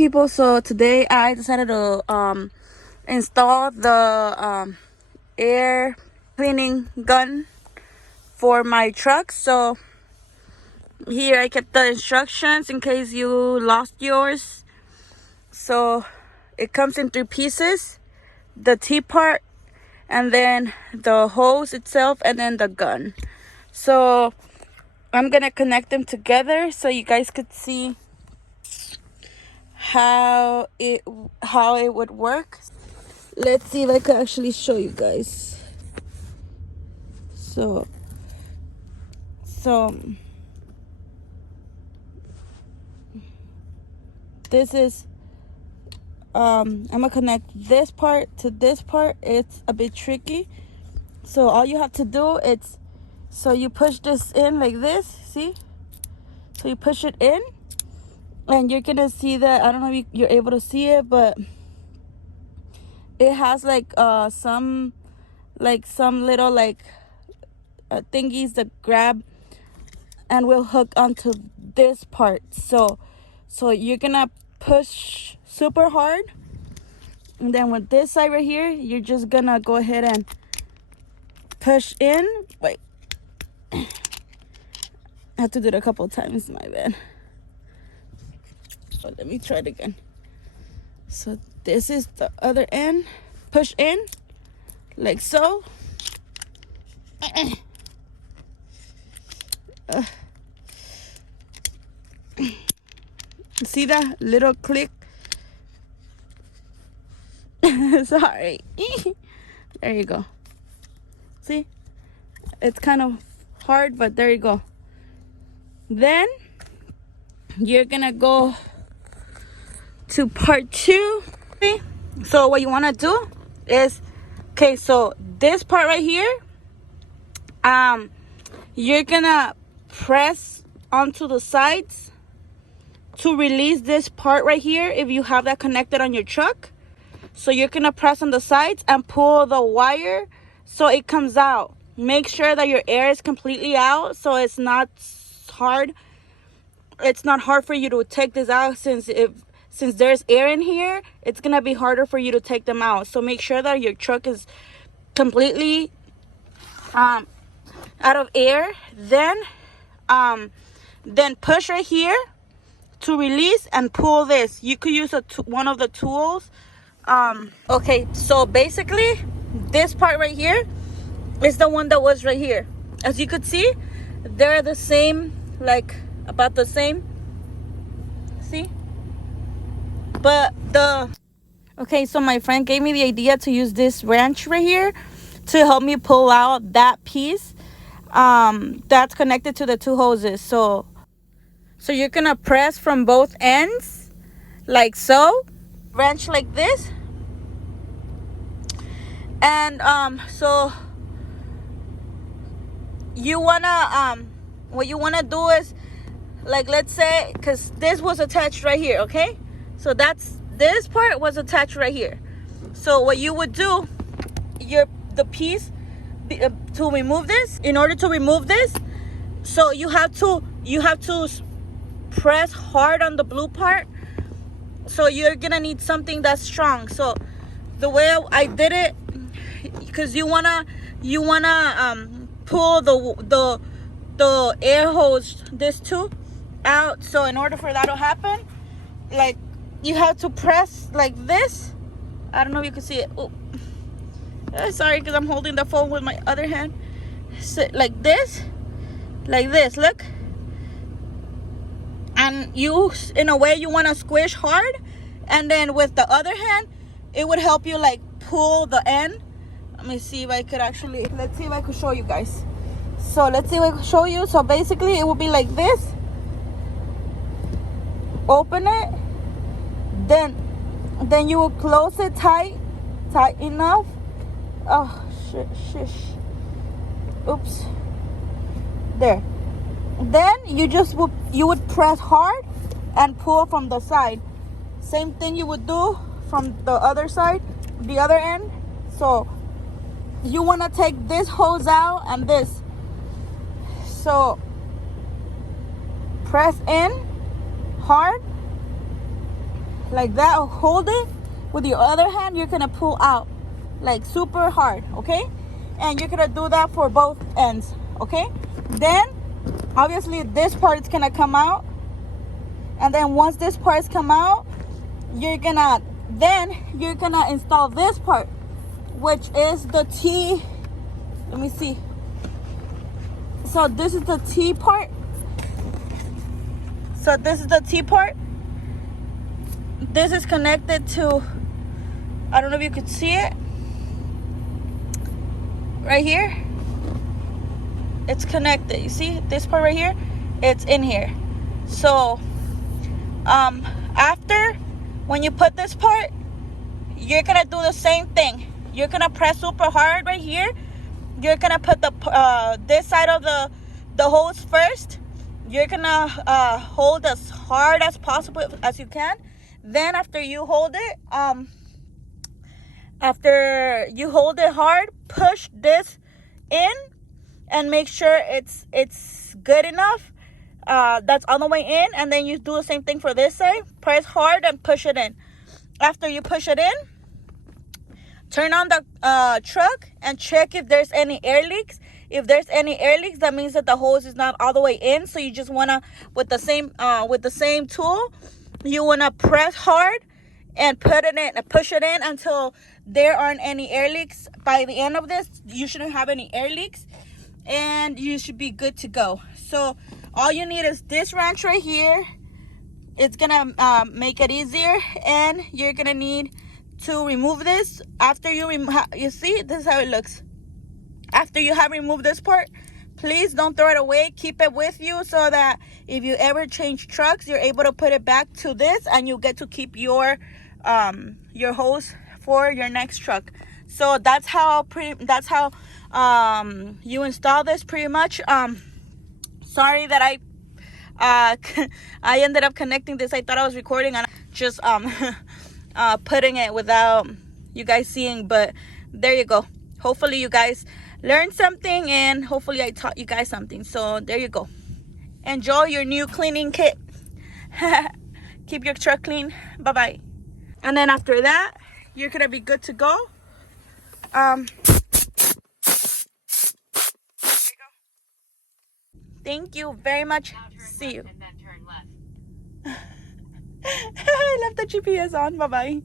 People, so today I decided to install the air cleaning gun for my truck. So here I kept the instructions in case you lost yours. So it comes in 3 pieces: the T part, and then the hose itself, and then the gun. So I'm gonna connect them together so you guys could see how it would work. Let's see if I could actually show you guys. So this is I'm gonna connect this part to this part. It's a bit tricky, so all you have to do is, so you push this in like this, see? So you push it in, and you're gonna see that, I don't know if you're able to see it, but it has like some little thingies that grab and will hook onto this part. So you're gonna push super hard, and then with this side right here, you're just gonna go ahead and push in. Wait, I have to do it a couple times, my bad. So let me try it again. So this is the other end. Push in like so. See that little click? Sorry. There you go. See, it's kind of hard, but there you go. Then you're gonna go to part 2. So what you want to do is, okay, so this part right here, you're gonna press onto the sides to release this part right here if you have that connected on your truck. So you're gonna press on the sides and pull the wire so it comes out. Make sure that your air is completely out, so it's not hard. It's not hard for you to take this out, since there's air in here, it's gonna be harder for you to take them out. So make sure that your truck is completely out of air. Then push right here to release and pull this. You could use one of the tools. Okay, so basically this part right here is the one that was right here. As you could see, they're the same, like about the same. See? But okay, so my friend gave me the idea to use this wrench right here to help me pull out that piece that's connected to the 2 hoses. So you're gonna press from both ends like so, wrench like this, and so you wanna what you wanna do is, like, let's say, because this was attached right here, okay? So this part was attached right here. So what you would do, the piece to remove this, in order to remove this, so you have to press hard on the blue part. So you're gonna need something that's strong. So the way I did it, because you wanna pull the air hose, this too, out. So in order for that to happen, like, you have to press like this. I don't know if you can see it. Oh, sorry, because I'm holding the phone with my other hand. So like this, look. And you, in a way, you want to squish hard, and then with the other hand, it would help you like pull the end. Let me see if I could actually, let's see if I could show you guys. So let's see if I can show you. So basically it will be like this. Open it, then you will close it tight enough. Oh shit, oops. There. Then you would press hard and pull from the side. Same thing you would do from the other side, the other end. So you want to take this hose out and this. So press in hard like that. Hold it with your other hand. You're gonna pull out like super hard, okay? And you're gonna do that for both ends, okay? Then obviously this part is gonna come out, and then once this part's come out, you're gonna install this part, which is the T. Let me see. So this is the T part. So this is the T part. This is connected to, I don't know if you could see it right here. It's connected. You see this part right here? It's in here. So after, when you put this part, you're gonna do the same thing. You're gonna press super hard right here. You're gonna put the this side of the hose first. You're gonna hold as hard as possible as you can. Then after you hold it, hard, push this in and make sure it's good enough. That's on the way in, and then you do the same thing for this side. Press hard and push it in. After you push it in, turn on the truck and check if there's any air leaks. If there's any air leaks, that means that the hose is not all the way in. So you just wanna, with the same tool, you wanna press hard and put it in and push it in until there aren't any air leaks. By the end of this, you shouldn't have any air leaks, and you should be good to go. So all you need is this wrench right here. It's gonna make it easier, and you're gonna need to remove this. After you see, this is how it looks. After you have removed this part, please don't throw it away. Keep it with you so that if you ever change trucks, you're able to put it back to this, and you get to keep your hose for your next truck. So that's how you install this pretty much. Sorry that I ended up connecting this. I thought I was recording and just putting it without you guys seeing, but there you go. Hopefully you guys learned something, and hopefully I taught you guys something. So there you go. Enjoy your new cleaning kit. Keep your truck clean. Bye bye. And then after that, you're gonna be good to go. Thank you very much. See you. I left the GPS on. Bye bye.